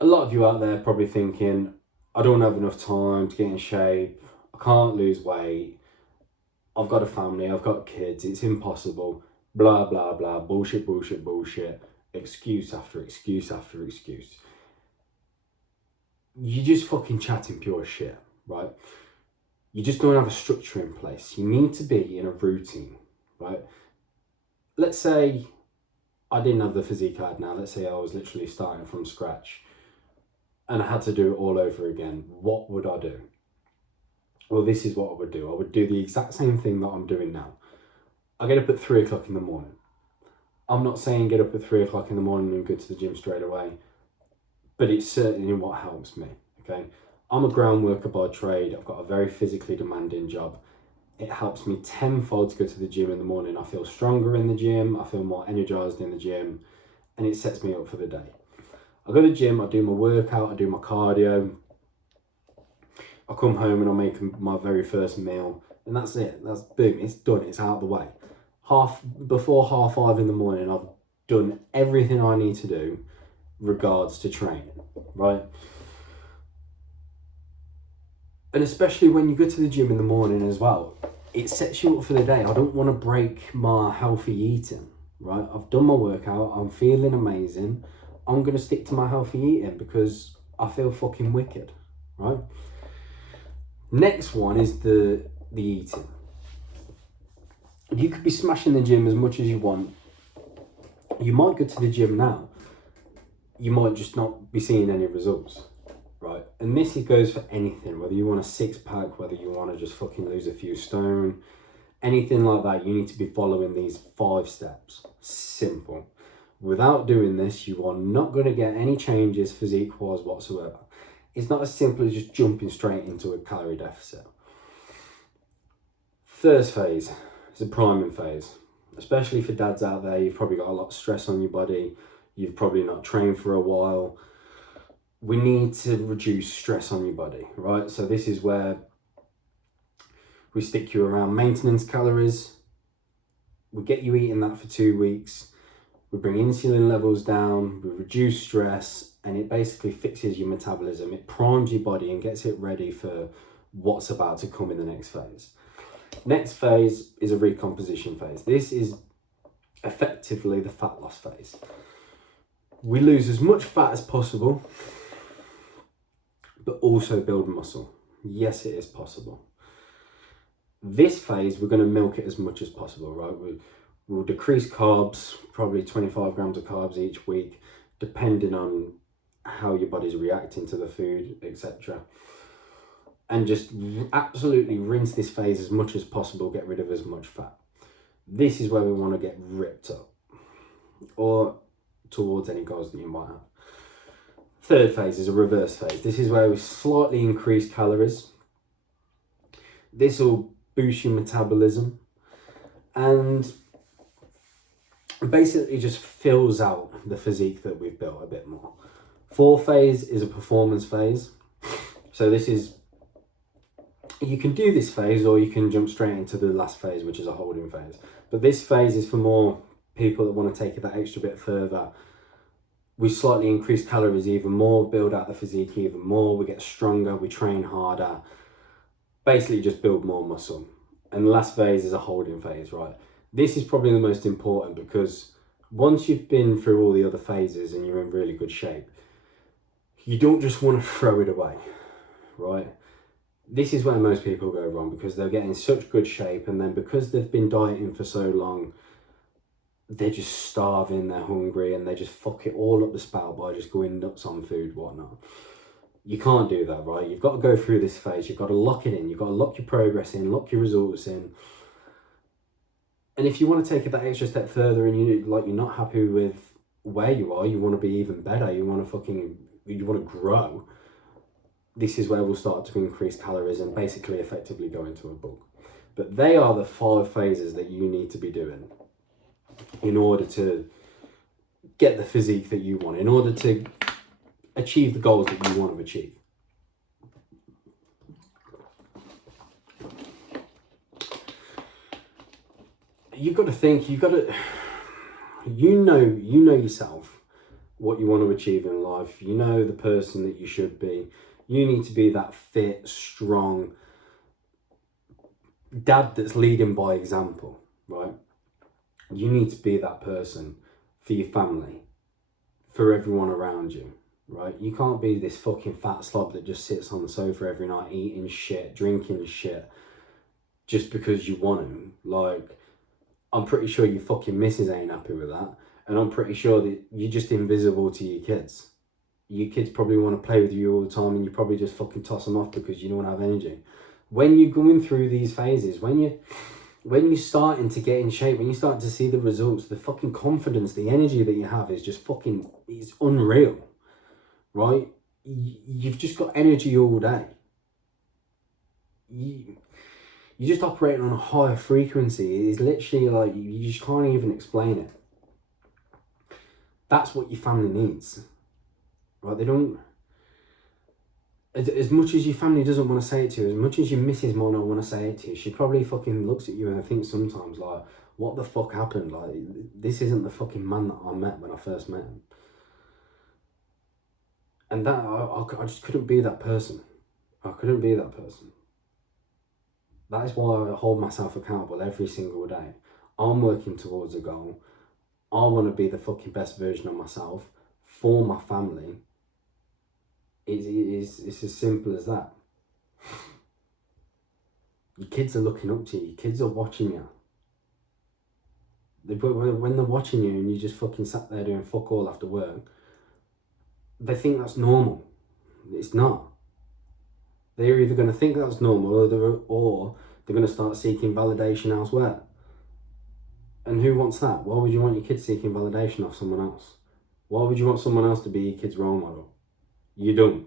A lot of you out there probably thinking, I don't have enough time to get in shape, I can't lose weight, I've got a family, I've got kids, it's impossible, blah, blah, blah, bullshit, bullshit, bullshit, excuse after excuse after excuse. You're just fucking chatting pure shit, right? You just don't have a structure in place. You need to be in a routine, right? Let's say I didn't have the physique I had now. Let's say I was literally starting from scratch and I had to do it all over again. What would I do? Well, this is what I would do. I would do the exact same thing that I'm doing now. I get up at 3 o'clock in the morning. I'm not saying get up at 3 o'clock in the morning and go to the gym straight away, but it's certainly what helps me, okay? I'm a ground worker by trade. I've got a very physically demanding job. It helps me tenfold to go to the gym in the morning. I feel stronger in the gym. I feel more energized in the gym, and it sets me up for the day. I go to the gym, I do my workout, I do my cardio. I come home and I make my very first meal, and that's it. That's boom, it's done, it's out of the way. Before 5:30 in the morning, I've done everything I need to do regards to training, right? And especially when you go to the gym in the morning as well, it sets you up for the day. I don't want to break my healthy eating, right? I've done my workout, I'm feeling amazing. I'm going to stick to my healthy eating because I feel fucking wicked, right? Next one is the eating. You could be smashing the gym as much as you want. You might go to the gym now. You might just not be seeing any results, right? And this goes for anything, whether you want a six pack, whether you want to just fucking lose a few stone, anything like that. You need to be following these 5 steps. Simple. Without doing this, you are not going to get any changes physique-wise whatsoever. It's not as simple as just jumping straight into a calorie deficit. First phase is a priming phase. Especially for dads out there, you've probably got a lot of stress on your body. You've probably not trained for a while. We need to reduce stress on your body, right? So this is where we stick you around maintenance calories. We get you eating that for 2 weeks. We bring insulin levels down, we reduce stress, and it basically fixes your metabolism. It primes your body and gets it ready for what's about to come in the next phase. Next phase is a recomposition phase. This is effectively the fat loss phase. We lose as much fat as possible, but also build muscle. Yes, it is possible. This phase, we're going to milk it as much as possible, right? We'll decrease carbs, probably 25 grams of carbs each week, depending on how your body's reacting to the food, etc. And just absolutely rinse this phase as much as possible, get rid of as much fat. This is where we want to get ripped up, or towards any goals that you might have. Third phase is a reverse phase. This is where we slightly increase calories. This will boost your metabolism and basically just fills out the physique that we've built a bit more. Fourth phase is a performance phase. So this is, you can do this phase or you can jump straight into the last phase, which is a holding phase. But this phase is for more people that want to take it that extra bit further. We slightly increase calories even more, build out the physique even more, we get stronger, we train harder, basically just build more muscle. And the last phase is a holding phase, right? This is probably the most important because once you've been through all the other phases and you're in really good shape, you don't just want to throw it away, right? This is where most people go wrong because they're getting such good shape, and then because they've been dieting for so long, they're just starving, they're hungry, and they just fuck it all up the spout by just going nuts on food, whatnot. You can't do that, right? You've got to go through this phase. You've got to lock it in. You've got to lock your progress in, lock your results in. And if you want to take it that extra step further and you're not happy with where you are, you want to be even better, you want to grow, this is where we'll start to increase calories and basically effectively go into a bulk. But they are the 5 phases that you need to be doing in order to get the physique that you want, in order to achieve the goals that you want to achieve. You've got to think, you know yourself, what you want to achieve in life. You know the person that you should be. You need to be that fit, strong dad that's leading by example, right? You need to be that person for your family, for everyone around you, right? You can't be this fucking fat slob that just sits on the sofa every night eating shit, drinking shit, just because you want to. Like, I'm pretty sure your fucking missus ain't happy with that. And I'm pretty sure that you're just invisible to your kids. Your kids probably want to play with you all the time, and you probably just fucking toss them off because you don't have energy. When you're going through these phases, when you're starting to get in shape, when you start to see the results, the fucking confidence, the energy that you have is just fucking, it's unreal, right? You've just got energy all day. You're just operating on a higher frequency. It's literally like, you just can't even explain it. That's what your family needs, right? They don't, as much as your family doesn't want to say it to you, as much as your missus might not want to say it to you, she probably fucking looks at you and thinks sometimes, like, what the fuck happened? Like, this isn't the fucking man that I met when I first met him. And that, I just couldn't be that person. I couldn't be that person. That is why I hold myself accountable every single day. I'm working towards a goal. I want to be the fucking best version of myself for my family. It's as simple as that. Your kids are looking up to you. Your kids are watching you. When they're watching you and you just fucking sat there doing fuck all after work, they think that's normal. It's not. They're either going to think that's normal or they're going to start seeking validation elsewhere. And who wants that? Why would you want your kids seeking validation off someone else? Why would you want someone else to be your kid's role model? You don't.